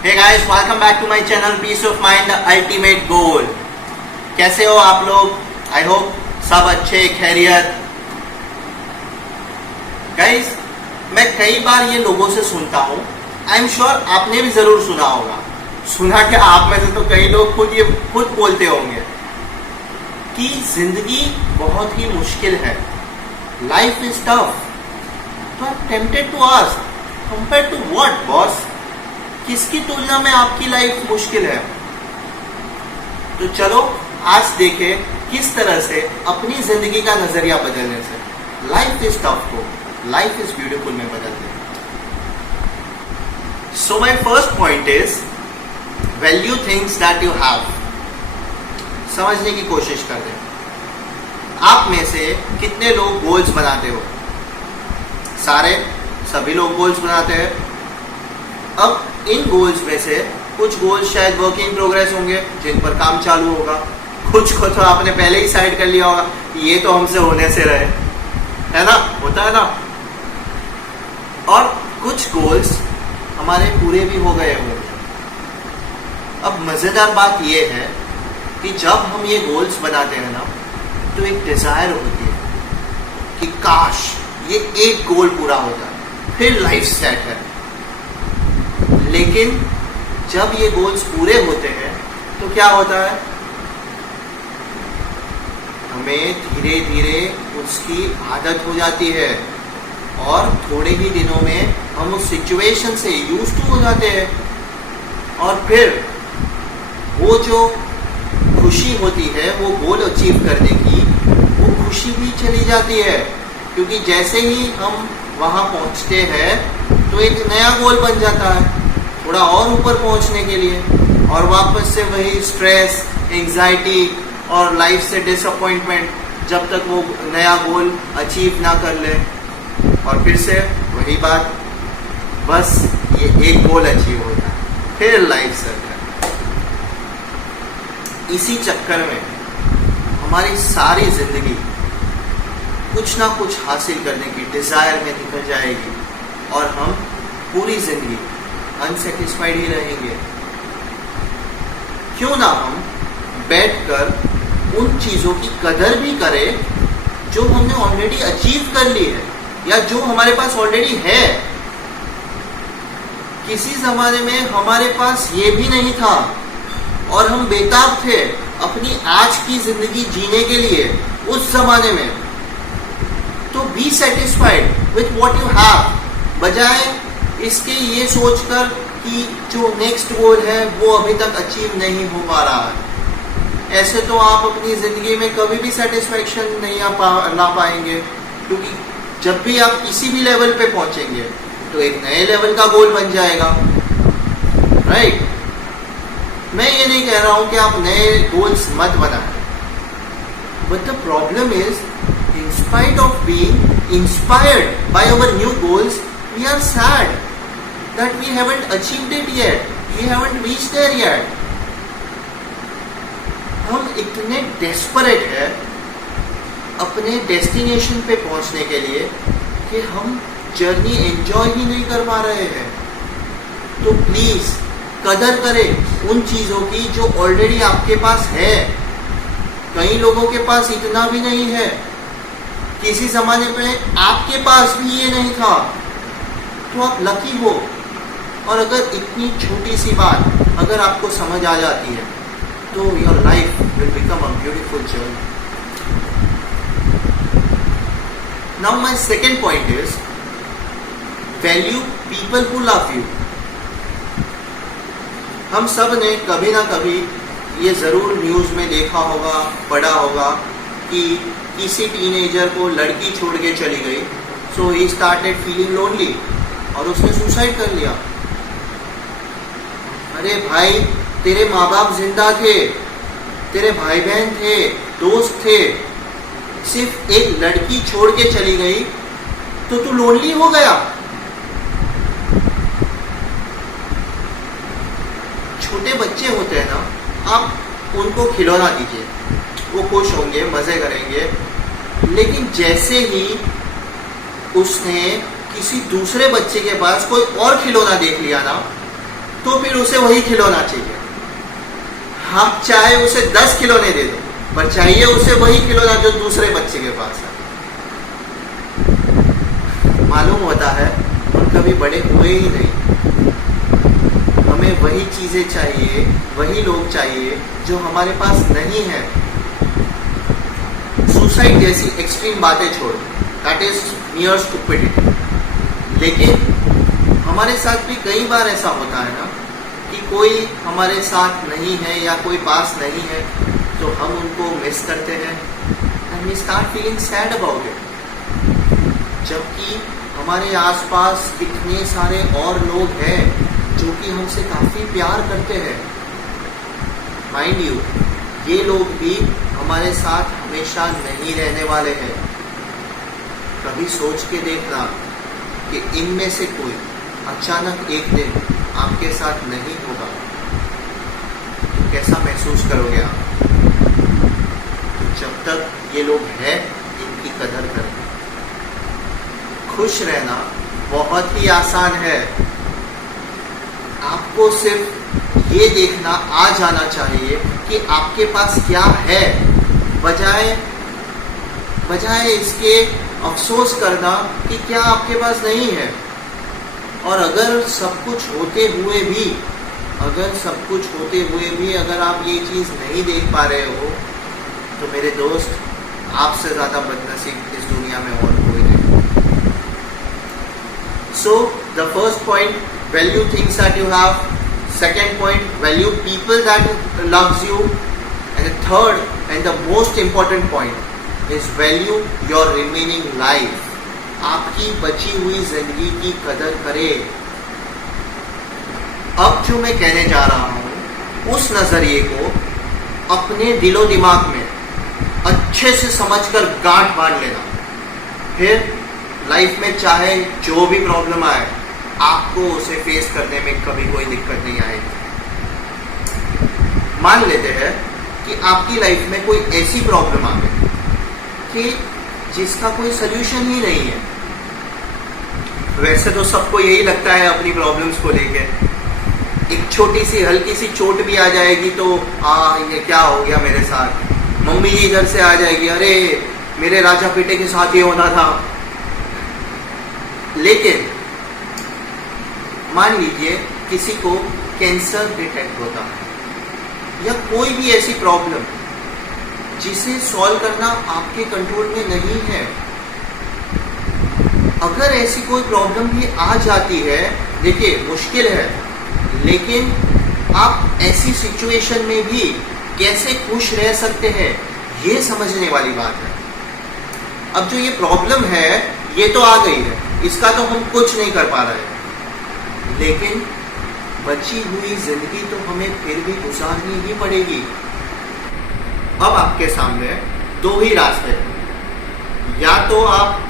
Hey guys, welcome back to my channel Peace of Mind, the Ultimate Goal. कैसे हो आप लोग? I hope सब अच्छे खैरियत. Guys, मैं कई बार ये लोगों से सुनता हूँ. I am sure आपने भी जरूर सुना होगा. सुना क्या, आप में से तो कई लोग खुद बोलते होंगे कि जिंदगी बहुत ही मुश्किल है. Life is tough. तो I'm tempted to ask, compared to what, boss? किसकी तुलना में आपकी लाइफ मुश्किल है? तो चलो आज देखें किस तरह से अपनी जिंदगी का नजरिया बदलने से लाइफ इज टफ को लाइफ इज ब्यूटीफुल में बदलते हैं. So my first point is value things that you have. समझने की कोशिश करते हैं. आप में से कितने लोग गोल्स बनाते हो? सभी लोग गोल्स बनाते हैं. अब इन गोल्स में से कुछ गोल्स शायद वर्क इन प्रोग्रेस होंगे, जिन पर काम चालू होगा. कुछ को तो आपने पहले ही साइड कर लिया होगा कि ये तो हमसे होने से रहे, है ना, होता है ना. और कुछ गोल्स हमारे पूरे भी हो गए होंगे. अब मजेदार बात ये है कि जब हम ये गोल्स बनाते हैं ना, तो एक डिजायर होती है कि काश ये एक गोल पूरा होता है, फिर लाइफ सेट है. लेकिन जब ये गोल्स पूरे होते हैं तो क्या होता है? हमें धीरे धीरे उसकी आदत हो जाती है और थोड़े ही दिनों में हम उस सिचुएशन से यूज टू हो जाते हैं. और फिर वो जो खुशी होती है वो गोल अचीव करने की, वो खुशी भी चली जाती है. क्योंकि जैसे ही हम वहां पहुंचते हैं तो एक नया गोल बन जाता है थोड़ा और ऊपर पहुंचने के लिए, और वापस से वही स्ट्रेस, एंजाइटी और लाइफ से डिसअपॉइंटमेंट जब तक वो नया गोल अचीव ना कर ले. और फिर से वही बात, बस ये एक गोल अचीव होता है, फिर लाइफ सर्कल. इसी चक्कर में हमारी सारी जिंदगी कुछ ना कुछ हासिल करने की डिजायर में निकल जाएगी और हम पूरी जिंदगी अनसेटिस्फाइड ही रहेंगे. क्यों ना हम बैठकर उन चीजों की कदर भी करें जो हमने ऑलरेडी अचीव कर ली है या जो हमारे पास ऑलरेडी है. किसी जमाने में हमारे पास ये भी नहीं था और हम बेताब थे अपनी आज की जिंदगी जीने के लिए उस जमाने में. तो be satisfied with what you have, बजाय इसके ये सोचकर कि जो नेक्स्ट गोल है वो अभी तक अचीव नहीं हो पा रहा है. ऐसे तो आप अपनी जिंदगी में कभी भी सेटिस्फैक्शन नहीं ला पाएंगे. क्योंकि जब भी आप किसी भी लेवल पे पहुंचेंगे तो एक नए लेवल का गोल बन जाएगा, राइट. मैं ये नहीं कह रहा हूं कि आप नए गोल्स मत बनाएं, but the problem is in spite of being inspired by our new goals, we are sad that we haven't achieved it yet, we haven't reached there yet. हम इतने desperate हैं अपने डेस्टिनेशन पे पहुंचने के लिए कि हम जर्नी एंजॉय ही नहीं कर पा रहे हैं. तो प्लीज कदर करें उन चीजों की जो ऑलरेडी आपके पास है. कई लोगों के पास इतना भी नहीं है. किसी जमाने पे आपके पास भी ये नहीं था, तो आप लकी हो. और अगर इतनी छोटी सी बात अगर आपको समझ आ जाती है तो your life will become a beautiful journey. Now my second point is value people who love you. हम सब ने कभी ना कभी ये जरूर न्यूज में देखा होगा, पढ़ा होगा कि किसी टीनेजर को लड़की छोड़ के चली गई, सो ही स्टार्टेड फीलिंग लोनली और उसने सुसाइड कर लिया. अरे भाई, तेरे माँ बाप जिंदा थे, तेरे भाई बहन थे, दोस्त थे, सिर्फ एक लड़की छोड़ के चली गई तो तू लोनली हो गया. छोटे बच्चे होते हैं ना, आप उनको खिलौना दीजिए, वो खुश होंगे, मजे करेंगे. लेकिन जैसे ही उसने किसी दूसरे बच्चे के पास कोई और खिलौना देख लिया ना, तो फिर उसे वही खिलौना चाहिए। आप चाहे उसे 10 खिलौने दे दो, पर चाहिए उसे वही खिलौना जो दूसरे बच्चे के पास है। मालूम होता है हम कभी बड़े हुए ही नहीं। हमें वही चीजें चाहिए, वही लोग चाहिए जो हमारे पास नहीं है। सुसाइड जैसी एक्सट्रीम बातें छोड़, दैट इज नियर स्टुपिडिटी। लेकिन हमारे साथ भी कई बार ऐसा होता है ना कि कोई हमारे साथ नहीं है या कोई पास नहीं है, तो हम उनको मिस करते हैं and we start feeling sad about it. जबकि हमारे आसपास इतने सारे और लोग हैं जो कि हमसे काफी प्यार करते हैं। माइंड यू, ये लोग भी हमारे साथ हमेशा नहीं रहने वाले हैं। कभी सोच के देखना कि इनमें से कोई अचानक एक दिन आपके साथ नहीं होगा, तो कैसा महसूस करोगे आप? जब तक ये लोग हैं, इनकी कदर करें। खुश रहना बहुत ही आसान है। आपको सिर्फ ये देखना आ जाना चाहिए कि आपके पास क्या है, बजाय इसके अफसोस करना कि क्या आपके पास नहीं है। और अगर सब कुछ होते हुए भी अगर आप ये चीज़ नहीं देख पा रहे हो, तो मेरे दोस्त, आपसे ज़्यादा बदनसीब इस दुनिया में और कोई नहीं। So the first point, value things that you have. Second point, value people that loves you. And the third and the most important point is value your remaining life. आपकी बची हुई जिंदगी की कदर करें। अब जो मैं कहने जा रहा हूं, उस नजरिए को अपने दिलो दिमाग में अच्छे से समझकर गांठ बांध लेना। फिर लाइफ में चाहे जो भी प्रॉब्लम आए, आपको उसे फेस करने में कभी कोई दिक्कत नहीं आएगी। मान लेते हैं कि आपकी लाइफ में कोई ऐसी प्रॉब्लम आ गई कि जिसका कोई सल्यूशन ही नहीं है। वैसे तो सबको यही लगता है अपनी प्रॉब्लम्स को लेके। एक छोटी सी हल्की सी चोट भी आ जाएगी तो ये क्या हो गया मेरे साथ। मम्मी जी इधर से आ जाएगी, अरे मेरे राजा बेटे के साथ ये होना था। लेकिन मान लीजिए किसी को कैंसर डिटेक्ट होता है या कोई भी ऐसी प्रॉब्लम जिसे सॉल्व करना आपके कंट्रोल में नहीं है। अगर ऐसी कोई प्रॉब्लम भी आ जाती है, देखिए मुश्किल है, लेकिन आप ऐसी सिचुएशन में भी कैसे खुश रह सकते हैं, ये समझने वाली बात है। अब जो ये प्रॉब्लम है, ये तो आ गई है, इसका तो हम कुछ नहीं कर पा रहे, लेकिन बची हुई जिंदगी तो हमें फिर भी गुजारनी ही पड़ेगी। अब आपके सामने दो ही रास्ते हैं। या तो आप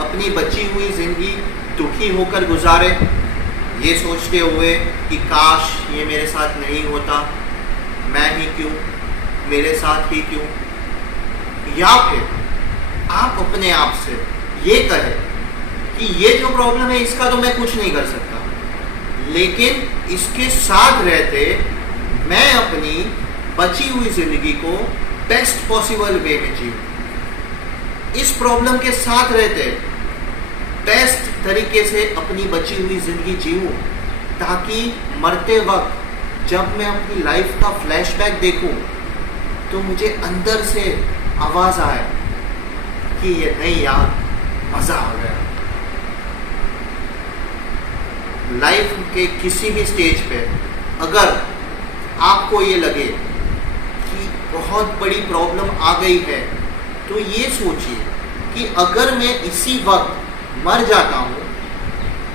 अपनी बची हुई जिंदगी दुखी होकर गुजारे, ये सोचते हुए कि काश ये मेरे साथ नहीं होता, मैं ही क्यों, मेरे साथ ही क्यों। या फिर आप अपने आप से ये कहें कि ये जो प्रॉब्लम है इसका तो मैं कुछ नहीं कर सकता, लेकिन इसके साथ रहते मैं अपनी बची हुई जिंदगी को बेस्ट पॉसिबल वे में जीऊं। इस प्रॉब्लम के साथ रहते बेस्ट तरीके से अपनी बची हुई जिंदगी जीऊं, ताकि मरते वक्त जब मैं अपनी लाइफ का फ्लैशबैक देखूं तो मुझे अंदर से आवाज आए कि ये नहीं यार, मजा आ गया। लाइफ के किसी भी स्टेज पे अगर आपको ये लगे कि बहुत बड़ी प्रॉब्लम आ गई है, तो ये सोचिए कि अगर मैं इसी वक्त मर जाता हूँ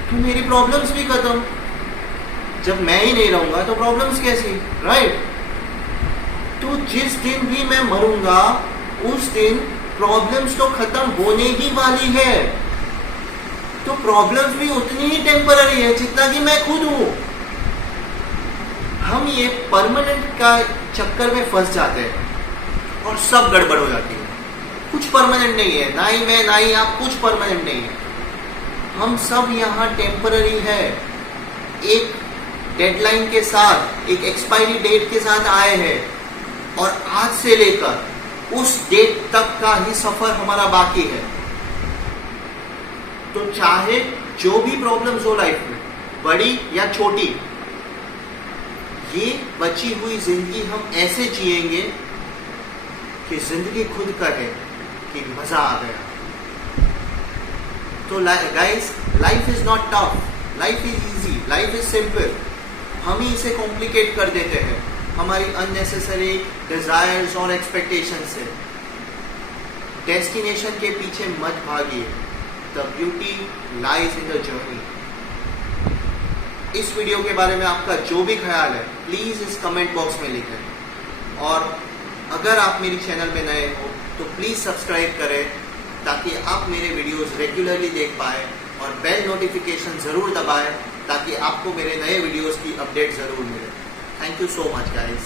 तो मेरी प्रॉब्लम्स भी खत्म। जब मैं ही नहीं रहूँगा तो प्रॉब्लम्स कैसी, राइट? तो जिस दिन भी मैं मरूंगा उस दिन प्रॉब्लम्स तो खत्म होने ही वाली है। तो प्रॉब्लम्स भी उतनी ही टेम्पररी है जितना कि मैं खुद हूं। हम ये परमानेंट का चक्कर में फंस जाते हैं और सब गड़बड़ हो जाती है। कुछ परमानेंट नहीं है, ना ही मैं ना ही आप, कुछ परमानेंट नहीं है। हम सब यहाँ टेम्पररी है। एक डेडलाइन के साथ, एक एक्सपायरी डेट के साथ आए हैं और आज से लेकर उस डेट तक का ही सफर हमारा बाकी है। तो चाहे जो भी प्रॉब्लम्स हो लाइफ में, बड़ी या छोटी, ये बची हुई जिंदगी हम ऐसे जिएंगे कि जिंदगी खुद कहे कि मजा आ गया। तो guys, life is not tough, life is easy, life is simple. हम ही इसे कॉम्प्लिकेट कर देते हैं हमारी अननेसेसरी डिजायर्स और एक्सपेक्टेशन से। डेस्टिनेशन के पीछे मत भागिए, the beauty lies in the journey. इस वीडियो के बारे में आपका जो भी ख्याल है प्लीज इस कमेंट बॉक्स में लिखें, और अगर आप मेरी चैनल में नए हो तो प्लीज सब्सक्राइब करें ताकि आप मेरे वीडियोस रेगुलरली देख पाए, और बेल नोटिफिकेशन जरूर दबाएं ताकि आपको मेरे नए वीडियोस की अपडेट जरूर मिले। Thank you so much guys.